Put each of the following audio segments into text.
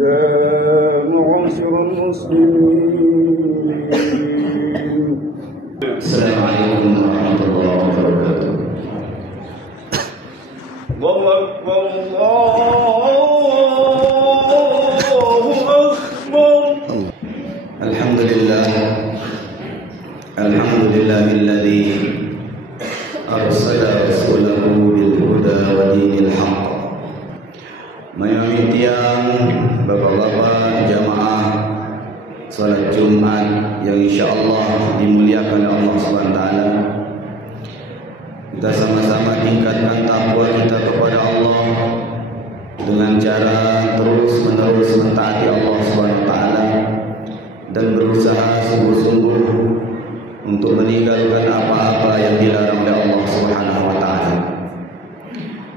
يا معشر المسلمين. السلام عليكم ورحمة الله وبركاته. الله أكبر الله أكبر. الحمد لله الذي أرسل رسوله بالهدى ودين الحق. Mayoritas tiang bapak-bapak jamaah salat Jumat yang insyaallah dimuliakan oleh Allah SWT. Kita sama-sama tingkatkan takwa kita kepada Allah dengan cara terus-menerus mentaati Allah SWT dan berusaha sungguh-sungguh untuk meninggalkan apa-apa yang dilarang oleh Allah Subhanahu wa taala.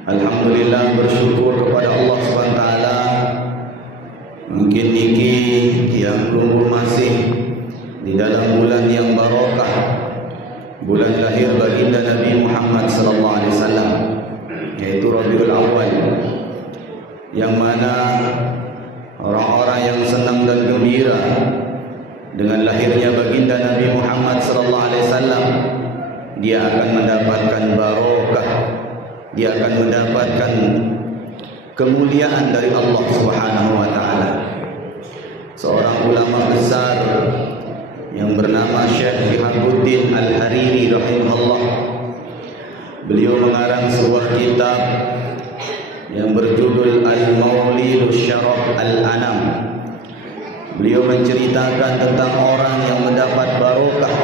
Alhamdulillah, bersyukur kepada Allah SWT. Mungkin niki yang belum masih di dalam bulan yang barokah, bulan lahir baginda Nabi Muhammad sallallahu alaihi wasallam, yaitu Rabiul Awal, yang mana orang-orang yang senang dan gembira dengan lahirnya baginda Nabi Muhammad sallallahu alaihi wasallam, dia akan mendapatkan barokah, dia akan mendapatkan kemuliaan dari Allah Subhanahu wa taala. Seorang ulama besar yang bernama Syekh Shihabuddin Al-Hariri rahimahullah, beliau mengarang sebuah kitab yang berjudul Al-Maulidus Syaraf Al-Anam. Beliau menceritakan tentang orang yang mendapat barokah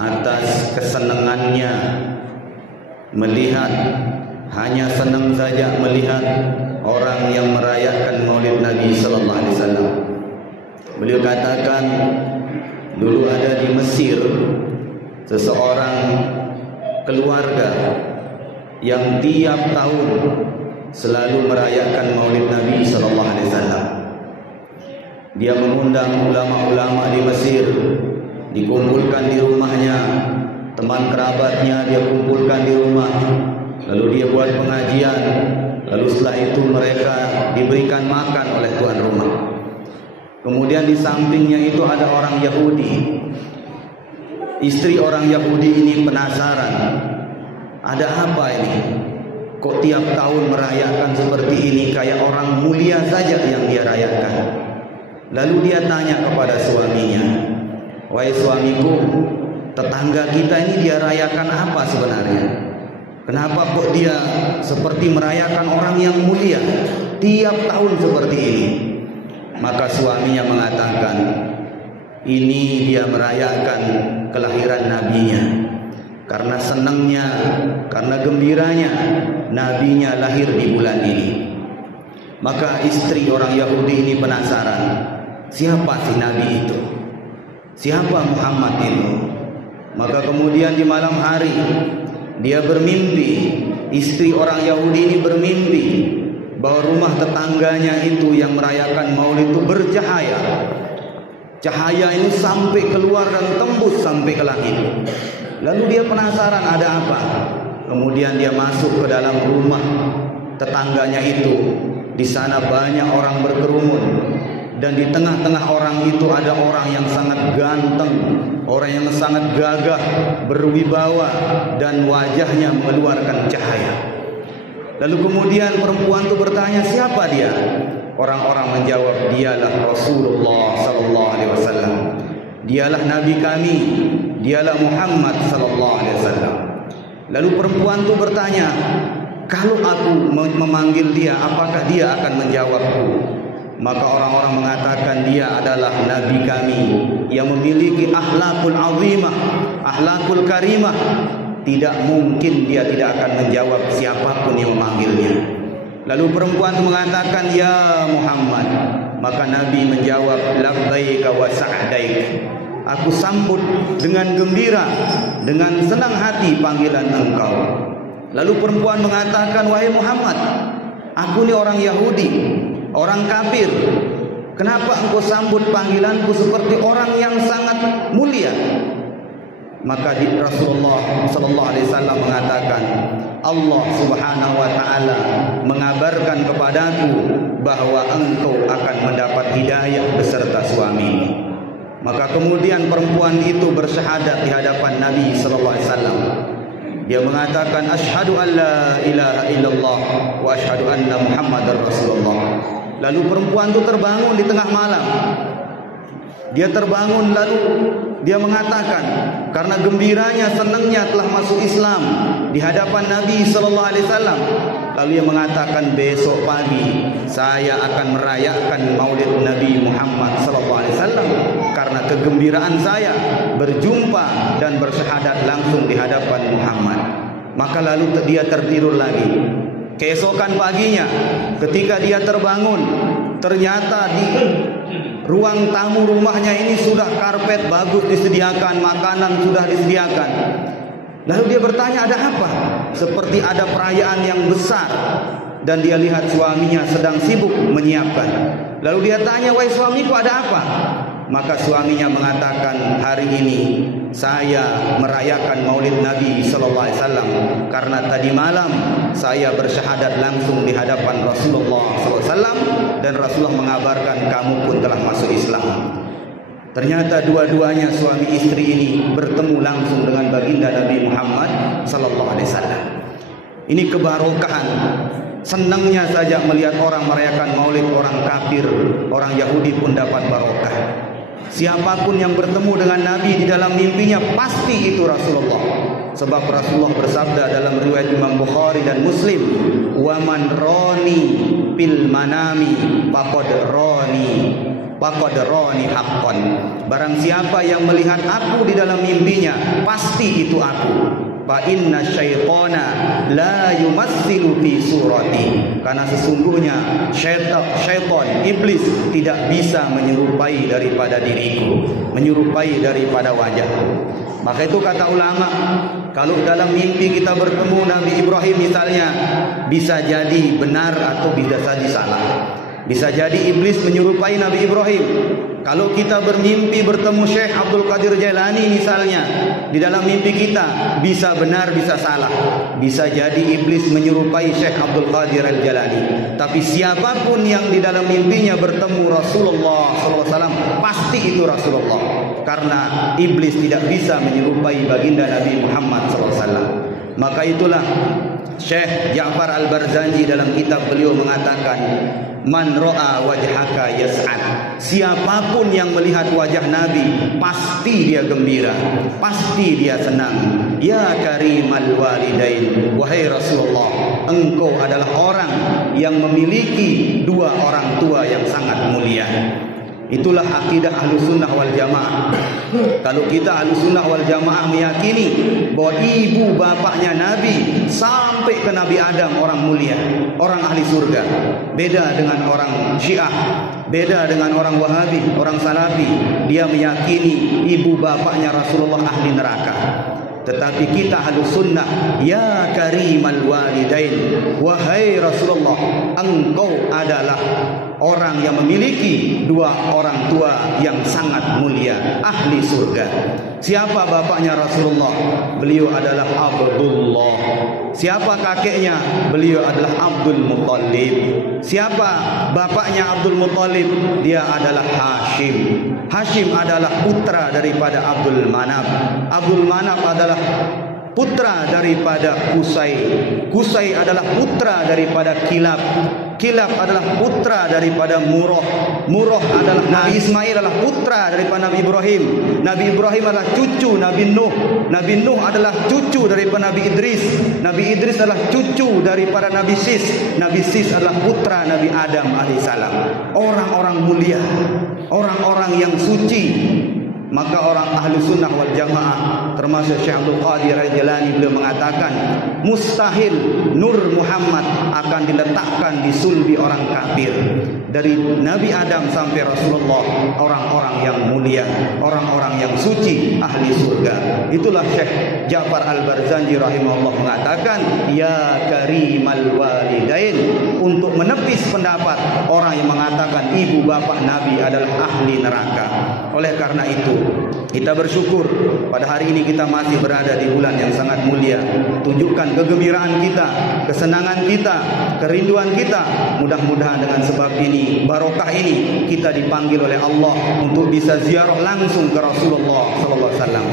atas kesenangannya melihat, hanya senang saja melihat orang yang merayakan Maulid Nabi sallallahu alaihi wasallam. Beliau katakan, dulu ada di Mesir seseorang keluarga yang tiap tahun selalu merayakan Maulid Nabi sallallahu alaihi wasallam. Dia mengundang ulama-ulama di Mesir, dikumpulkan di rumahnya, teman kerabatnya dia kumpulkan di rumah, lalu dia buat pengajian, lalu setelah itu mereka diberikan makan oleh tuan rumah. Kemudian di sampingnya itu ada orang Yahudi. Istri orang Yahudi ini penasaran, ada apa ini? Kok tiap tahun merayakan seperti ini, kayak orang mulia saja yang dia rayakan. Lalu dia tanya kepada suaminya, "Wahai suamiku, tetangga kita ini dia rayakan apa sebenarnya? Kenapa kok dia seperti merayakan orang yang mulia tiap tahun seperti ini?" Maka suaminya mengatakan, "Ini dia merayakan kelahiran nabinya. Karena senangnya, karena gembiranya, nabinya lahir di bulan ini." Maka istri orang Yahudi ini penasaran, siapa si nabi itu? Siapa Muhammad itu? Maka kemudian di malam hari dia bermimpi, istri orang Yahudi ini bermimpi bahwa rumah tetangganya itu yang merayakan Maulid itu bercahaya. Cahaya ini sampai keluar dan tembus sampai ke langit. Lalu dia penasaran ada apa. Kemudian dia masuk ke dalam rumah tetangganya itu. Di sana banyak orang berkerumun, dan di tengah-tengah orang itu ada orang yang sangat ganteng, orang yang sangat gagah, berwibawa, dan wajahnya mengeluarkan cahaya. Lalu kemudian perempuan itu bertanya, siapa dia? Orang-orang menjawab, dialah Rasulullah sallallahu alaihi wasallam. Dialah nabi kami, dialah Muhammad sallallahu alaihi wasallam. Lalu perempuan itu bertanya, kalau aku memanggil dia, apakah dia akan menjawabku? Maka orang-orang mengatakan dia adalah nabi kami yang memiliki akhlakul azimah, akhlakul karimah. Tidak mungkin dia tidak akan menjawab siapapun yang memanggilnya. Lalu perempuan itu mengatakan, ya Muhammad. Maka Nabi menjawab, labbaika wa sa'daik. Aku sambut dengan gembira, dengan senang hati panggilan engkau. Lalu perempuan mengatakan, wahai Muhammad, aku ni orang Yahudi, orang kafir. Kenapa engkau sambut panggilanku seperti orang yang sangat mulia? Maka Rasulullah sallallahu alaihi wasallam mengatakan, Allah Subhanahu wa taala mengabarkan kepadaku bahwa engkau akan ayah beserta suami. Maka kemudian perempuan itu bersyahadat di hadapan Nabi sallallahu alaihi wasallam. Dia mengatakan asyhadu an la ilaha illallah wa asyhadu anna Muhammadar Rasulullah. Lalu perempuan itu terbangun di tengah malam. Dia terbangun lalu dia mengatakan karena gembiranya, senangnya telah masuk Islam di hadapan Nabi sallallahu alaihi wasallam. Lalu dia mengatakan besok pagi saya akan merayakan Maulid Nabi Muhammad sallallahu alaihi wasallam karena kegembiraan saya berjumpa dan bersyahadat langsung di hadapan Muhammad. Maka lalu dia tertidur lagi. Keesokan paginya ketika dia terbangun, ternyata di ruang tamu rumahnya ini sudah karpet bagus disediakan, makanan sudah disediakan. Lalu dia bertanya, ada apa? Seperti ada perayaan yang besar. Dan dia lihat suaminya sedang sibuk menyiapkan. Lalu dia tanya, wahai suamiku, ada apa? Maka suaminya mengatakan, hari ini saya merayakan Maulid Nabi sallallahu alaihi wasallam karena tadi malam saya bersyahadat langsung di hadapan Rasulullah sallallahu alaihi wasallam dan Rasulullah mengabarkan kamu pun telah masuk Islam. Ternyata dua-duanya suami istri ini bertemu langsung dengan baginda Nabi Muhammad sallallahu alaihi wasallam. Ini kebarokahan. Senangnya saja melihat orang merayakan Maulid, orang kafir, orang Yahudi pun dapat barokah. Siapapun yang bertemu dengan Nabi di dalam mimpinya pasti itu Rasulullah. Sebab Rasulullah bersabda dalam riwayat Imam Bukhari dan Muslim, "Wa man rani bil manami faqad rani haqqan." Barang siapa yang melihat aku di dalam mimpinya, pasti itu aku. Fa inna syaitana la yumassilu fi surati. Karena sesungguhnya syaitan, iblis tidak bisa menyerupai daripada diriku, menyerupai daripada wajahku. Maka itu kata ulama, kalau dalam mimpi kita bertemu Nabi Ibrahim misalnya, bisa jadi benar atau bisa saja salah. Bisa jadi iblis menyerupai Nabi Ibrahim. Kalau kita bermimpi bertemu Syekh Abdul Qadir Jailani misalnya, di dalam mimpi kita bisa benar bisa salah. Bisa jadi iblis menyerupai Syekh Abdul Qadir Al-Jailani. Tapi siapapun yang di dalam mimpinya bertemu Rasulullah SAW, pasti itu Rasulullah. Karena iblis tidak bisa menyerupai baginda Nabi Muhammad SAW. Maka itulah Syekh Ja'far Al-Barzanji dalam kitab beliau mengatakan, man ro'a wajhaka yas'ad. Siapapun yang melihat wajah Nabi, pasti dia gembira, pasti dia senang. Ya karimal walidain, wahai Rasulullah, engkau adalah orang yang memiliki dua orang tua yang sangat mulia. Itulah akidah Ahlussunnah wal Jamaah. Kalau kita Ahlussunnah wal Jamaah meyakini bahwa ibu bapaknya Nabi sampai ke Nabi Adam orang mulia, orang ahli surga. Beda dengan orang Syiah, beda dengan orang Wahabi, orang Salafi. Dia meyakini ibu bapaknya Rasulullah ahli neraka. Tetapi kita Ahlussunnah, ya karimal walidain, wahai Rasulullah, engkau adalah orang yang memiliki dua orang tua yang sangat mulia, ahli surga. Siapa bapaknya Rasulullah? Beliau adalah Abdullah. Siapa kakeknya? Beliau adalah Abdul Muttalib. Siapa bapaknya Abdul Muttalib? Dia adalah Hashim. Hashim adalah putra daripada Abdul Manaf. Abdul Manaf adalah putra daripada Qusay. Qusay adalah putra daripada Kilab. Kilab adalah putra daripada Murrah. Murrah adalah Nabi Ismail adalah putra daripada Nabi Ibrahim. Nabi Ibrahim adalah cucu Nabi Nuh. Nabi Nuh adalah cucu daripada Nabi Idris. Nabi Idris adalah cucu daripada Nabi Sis. Nabi Sis adalah putra Nabi Adam alaihissalam. Orang-orang mulia, orang-orang yang suci. Maka orang Ahlussunnah wal Jamaah termasuk Syekh Abdul Qadir Al-Jailani beliau mengatakan mustahil Nur Muhammad akan diletakkan di sulbi orang kafir. Dari Nabi Adam sampai Rasulullah, orang-orang yang mulia, orang-orang yang suci, ahli surga. Itulah Syekh Ja'far Al-Barzanji rahimahullah mengatakan, ya karimal walidain, untuk menepis pendapat orang yang mengatakan ibu bapak Nabi adalah ahli neraka. Oleh karena itu, kita bersyukur pada hari ini kita masih berada di bulan yang sangat mulia. Tunjukkan menunjukkan kegembiraan kita, kesenangan kita, kerinduan kita. Mudah-mudahan dengan sebab ini, barokah ini, kita dipanggil oleh Allah untuk bisa ziarah langsung ke Rasulullah sallallahu alaihi wasallam.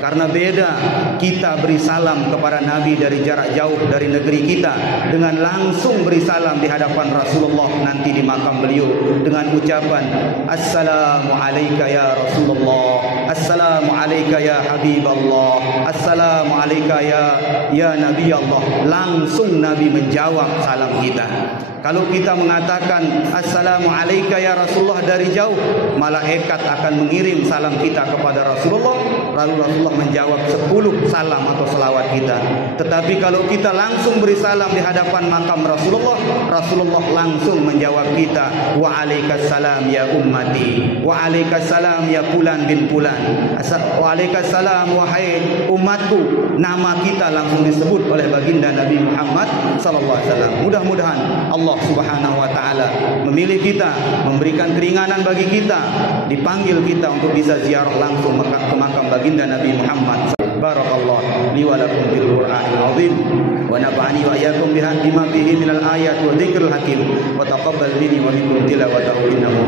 Karena beda kita beri salam kepada Nabi dari jarak jauh dari negeri kita dengan langsung beri salam di hadapan Rasulullah nanti di makam beliau dengan ucapan assalamu alayka ya Rasulullah, assalamu alayka ya Habiballah, assalamu alayka ya Nabi Allah. Langsung Nabi menjawab salam kita. Kalau kita mengatakan assalamu alayka ya Rasulullah dari jauh, malaikat akan mengirim salam kita kepada Rasulullah, lalu Rasulullah menjawab 10 salam atau selawat kita. Tetapi kalau kita langsung beri salam di hadapan makam Rasulullah, Rasulullah langsung menjawab kita, wa alaikassalam ya ummati, wa alaikassalam ya fulan bin fulan, wa alaikassalam wahai umatku. Nama kita langsung disebut oleh baginda Nabi Muhammad sallallahu alaihi wasallam. Mudah-mudahan Allah Subhanahu wa taala memilih kita, memberikan keringanan bagi kita, dipanggil kita untuk bisa ziarah langsung ke makam baginda Nabi Muhammad. Barakallahu li wa lakum bil Qur'anil azim wa nafa'ani wa iyyakum bima fihi minal ayat wa dzikril hakim wa taqabbal minni wa minkum tilawatahu innahu